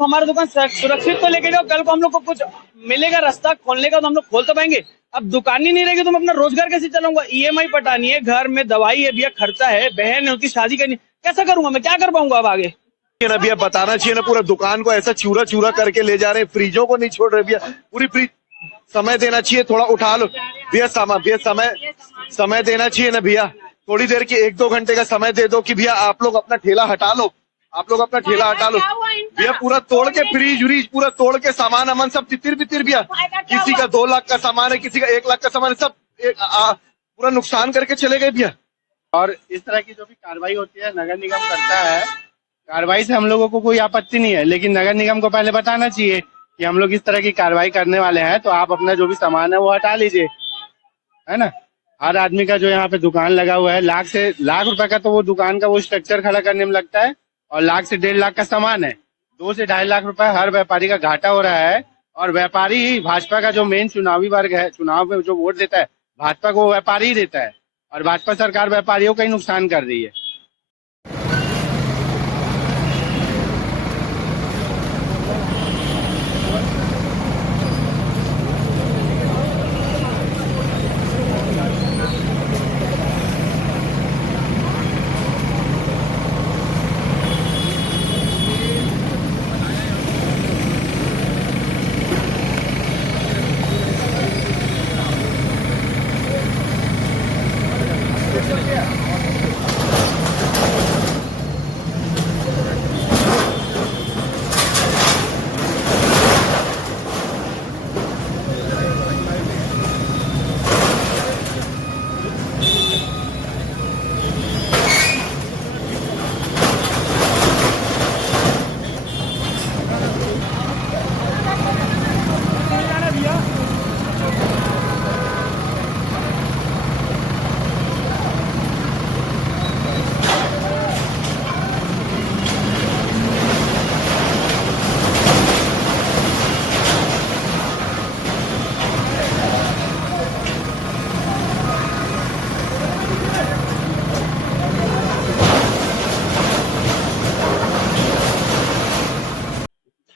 आप हमारा दुकान सुरक्षित तो लेके जाओ, कल को हम लोग को कुछ मिलेगा रास्ता खोलने का तो हम लोग खोल तो पाएंगे। अब दुकान ही नहीं रहेगी तो मैं अपना रोजगार कैसे चलाऊंगा? ईएमआई पटानी है, घर में दवाई है भैया, खर्चा है, बहन है उसकी शादी करनी, कैसा करूंगा मैं? क्या कर पाऊंगा अब आगे? ना भैया बताना चाहिए ना, पूरा दुकान को ऐसा चूरा चूरा करके ले जा रहे हैं, फ्रिजों को नहीं छोड़ रहे भैया, पूरी फ्रिज। समय देना चाहिए, थोड़ा उठा लो भैया, समय देना चाहिए ना भैया, थोड़ी देर की 1-2 घंटे का समय दे दो कि भैया आप लोग अपना ठेला हटा लो, आप लोग अपना ठेला हटा लो भैया। पूरा तोड़ के फ्रिज व्रीज पूरा तोड़ के सामान अमन सब तितिर बितिर भैया, किसी का 2 लाख का सामान है, किसी का 1 लाख का सामान है, सब पूरा नुकसान करके चले गए भैया। और इस तरह की जो भी कार्रवाई होती है नगर निगम करता है, कार्रवाई से हम लोगों को कोई आपत्ति नहीं है, लेकिन नगर निगम को पहले बताना चाहिए कि हम लोग इस तरह की कार्रवाई करने वाले हैं, तो आप अपना जो भी सामान है वो हटा लीजिए, है ना। हर आदमी का जो यहाँ पे दुकान लगा हुआ है, लाख रुपए का तो वो दुकान का वो स्ट्रक्चर खड़ा करने में लगता है, और 1 से 1.5 लाख का सामान है, 2 से 2.5 लाख रुपए हर व्यापारी का घाटा हो रहा है। और व्यापारी ही भाजपा का जो मेन चुनावी वर्ग है, चुनाव में जो वोट देता है भाजपा को, वो व्यापारी ही देता है, और भाजपा सरकार व्यापारियों का ही नुकसान कर रही है।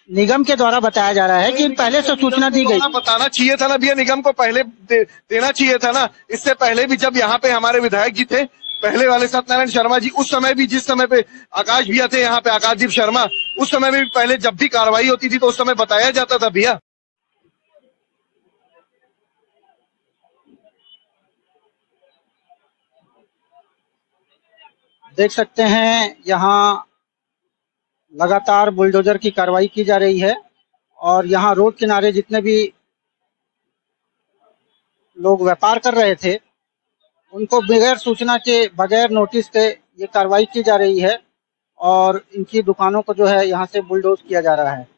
निगम के द्वारा बताया जा रहा है कि पहले से सूचना दी गई। बताना चाहिए था ना भैया, निगम को पहले देना चाहिए था ना। इससे पहले भी जब यहाँ पे हमारे विधायक जी थे, पहले वाले सत्यनारायण शर्मा जी, उस समय भी जिस समय पे आकाश भैया थे यहाँ पे, आकाशदीप शर्मा, उस समय में भी पहले जब भी कार्रवाई होती थी तो उस समय बताया जाता था भैया। देख सकते हैं यहाँ लगातार बुलडोजर की कार्रवाई की जा रही है, और यहाँ रोड किनारे जितने भी लोग व्यापार कर रहे थे उनको बगैर सूचना के, बगैर नोटिस के ये कार्रवाई की जा रही है, और इनकी दुकानों को जो है यहाँ से बुलडोज किया जा रहा है।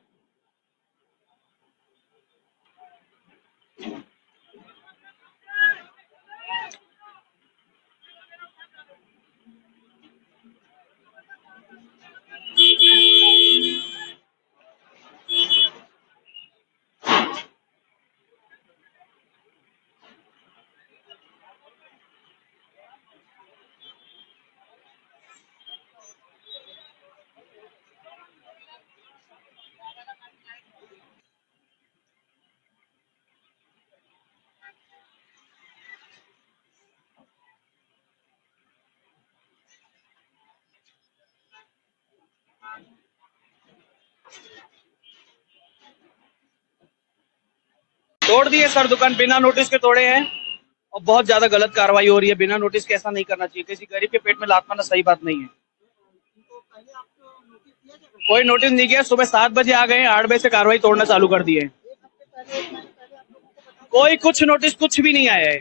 तोड़ दिए सर दुकान, बिना नोटिस के तोड़े हैं, और बहुत ज्यादा गलत कार्रवाई हो रही है। बिना नोटिस के ऐसा नहीं करना चाहिए, किसी गरीब के पेट में लात मारना सही बात नहीं है। कोई नोटिस नहीं किया, सुबह 7 बजे आ गए, 8 बजे से कार्रवाई तोड़ना चालू कर दिए। कोई कुछ नोटिस कुछ भी नहीं आया है।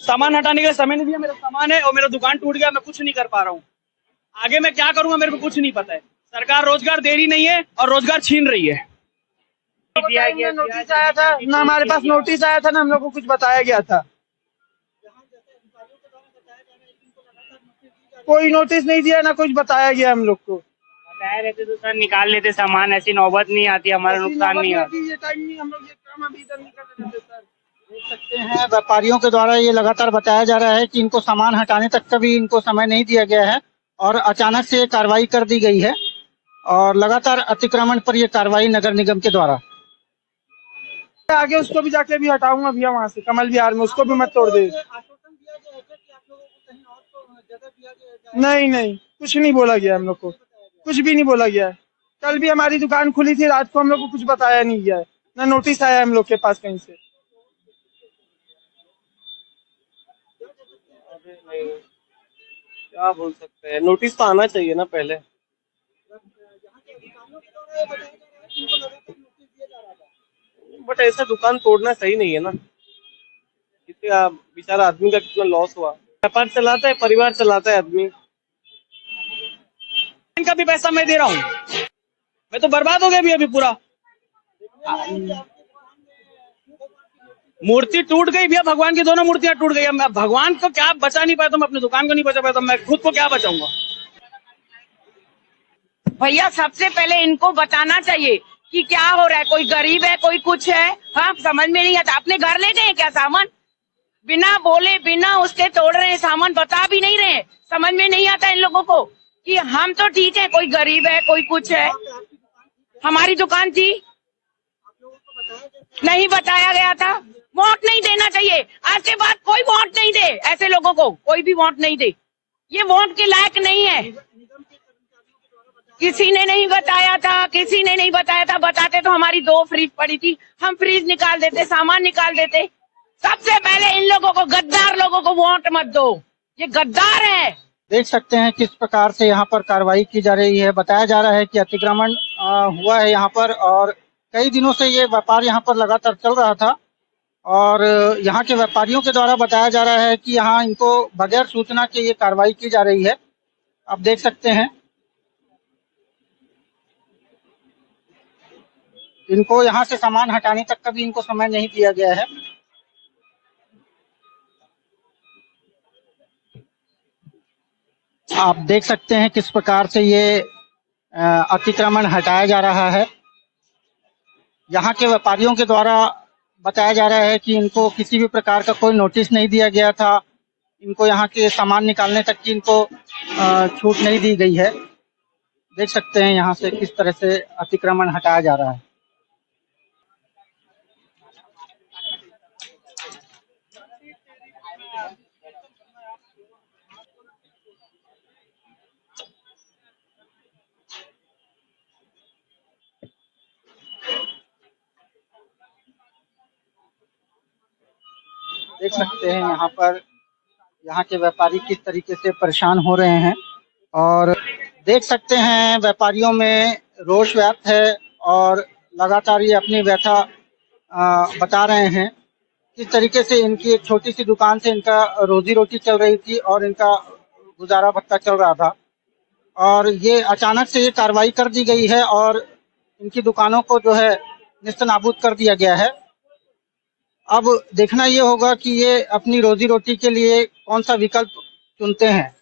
सामान हटाने का समय नहीं दिया, मेरा सामान है और मेरा दुकान टूट गया, मैं कुछ नहीं कर पा रहा हूँ। आगे मैं क्या करूंगा मेरे को कुछ नहीं पता है। सरकार रोजगार दे रही नहीं है और रोजगार छीन रही है। नोटिस आया था ना, हमारे पास नोटिस आया था ना, हम लोग को कुछ बताया गया था। कोई नोटिस नहीं दिया ना कुछ बताया गया हम लोग को। बताए रहते तो सर निकाल लेते सामान, ऐसी नौबत नहीं आती, हमारा नुकसान नहीं आता। ये टाइम नहीं, हम लोग ये काम अभी इधर नहीं कर रहे थे सर। देख सकते हैं व्यापारियों के द्वारा ये लगातार बताया जा रहा है कि इनको सामान हटाने तक का भी इनको समय नहीं दिया गया है, और अचानक से कार्रवाई कर दी गई है। और लगातार अतिक्रमण पर ये कार्रवाई नगर निगम के द्वारा। आगे उसको भी जाके भी हटाऊंगा भैया वहाँ से, कमल विहार में, उसको भी मत तोड़ दे। नहीं नहीं, कुछ नहीं बोला गया हम लोग को, कुछ भी नहीं बोला गया है। कल भी हमारी दुकान खुली थी, रात को हम लोग को कुछ बताया नहीं गया है, ना नोटिस आया हम लोग के पास कहीं से। क्या बोल सकते हैं, नोटिस तो आना चाहिए ना पहले। बट ऐसा दुकान तोड़ना सही नहीं है ना, कितने बेचारा आदमी का कितना लॉस हुआ। व्यापार चलाता है, परिवार चलाता है आदमी। इनका भी पैसा मैं दे रहा हूँ, मैं तो बर्बाद हो गया अभी पूरा। मूर्ति टूट गई भैया, भगवान की दोनों मूर्तियां टूट गई। मैं भगवान को क्या बचा नहीं पाया, तो मैं अपनी दुकान को नहीं बचा पाया, तो मैं खुद को क्या बचाऊंगा। भैया सबसे पहले इनको बताना चाहिए कि क्या हो रहा है, कोई गरीब है, कोई कुछ है, हाँ समझ में नहीं आता। अपने घर ले गए क्या सामान, बिना बोले बिना उसके तोड़ रहे हैं सामान, बता भी नहीं रहे। समझ में नहीं आता इन लोगों को कि हम तो ठीक है, कोई गरीब है, कोई कुछ है। हमारी दुकान थी, नहीं बताया गया था। वोट नहीं देना चाहिए, आज के बाद कोई वोट नहीं दे, ऐसे लोगों को कोई भी वोट नहीं दे, ये वोट के लायक नहीं है। किसी ने नहीं बताया था, किसी ने नहीं बताया था, बताते तो हमारी 2 फ्रिज पड़ी थी, हम फ्रिज निकाल देते, सामान निकाल देते। सबसे पहले इन लोगों को, गद्दार लोगों को वोट मत दो, ये गद्दार है। देख सकते हैं किस प्रकार से यहाँ पर कार्रवाई की जा रही है। बताया जा रहा है कि अतिक्रमण हुआ है यहाँ पर, और कई दिनों से ये व्यापार यहाँ पर लगातार चल रहा था, और यहाँ के व्यापारियों के द्वारा बताया जा रहा है कि यहाँ इनको बगैर सूचना के ये कार्रवाई की जा रही है। आप देख सकते हैं, इनको यहाँ से सामान हटाने तक का भी इनको समय नहीं दिया गया है। आप देख सकते हैं किस प्रकार से ये अतिक्रमण हटाया जा रहा है। यहाँ के व्यापारियों के द्वारा बताया जा रहा है कि इनको किसी भी प्रकार का कोई नोटिस नहीं दिया गया था, इनको यहाँ के सामान निकालने तक की इनको छूट नहीं दी गई है। देख सकते हैं यहाँ से किस तरह से अतिक्रमण हटाया जा रहा है। देख सकते हैं यहाँ पर यहाँ के व्यापारी किस तरीके से परेशान हो रहे हैं, और देख सकते हैं व्यापारियों में रोष व्याप्त है, और लगातार ये अपनी व्यथा बता रहे हैं। किस तरीके से इनकी एक छोटी सी दुकान से इनका रोजी रोटी चल रही थी और इनका गुजारा भत्ता चल रहा था, और ये अचानक से ये कार्रवाई कर दी गई है और इनकी दुकानों को जो है निस्तनाबूद कर दिया गया है। अब देखना ये होगा कि ये अपनी रोजी रोटी के लिए कौन सा विकल्प चुनते हैं।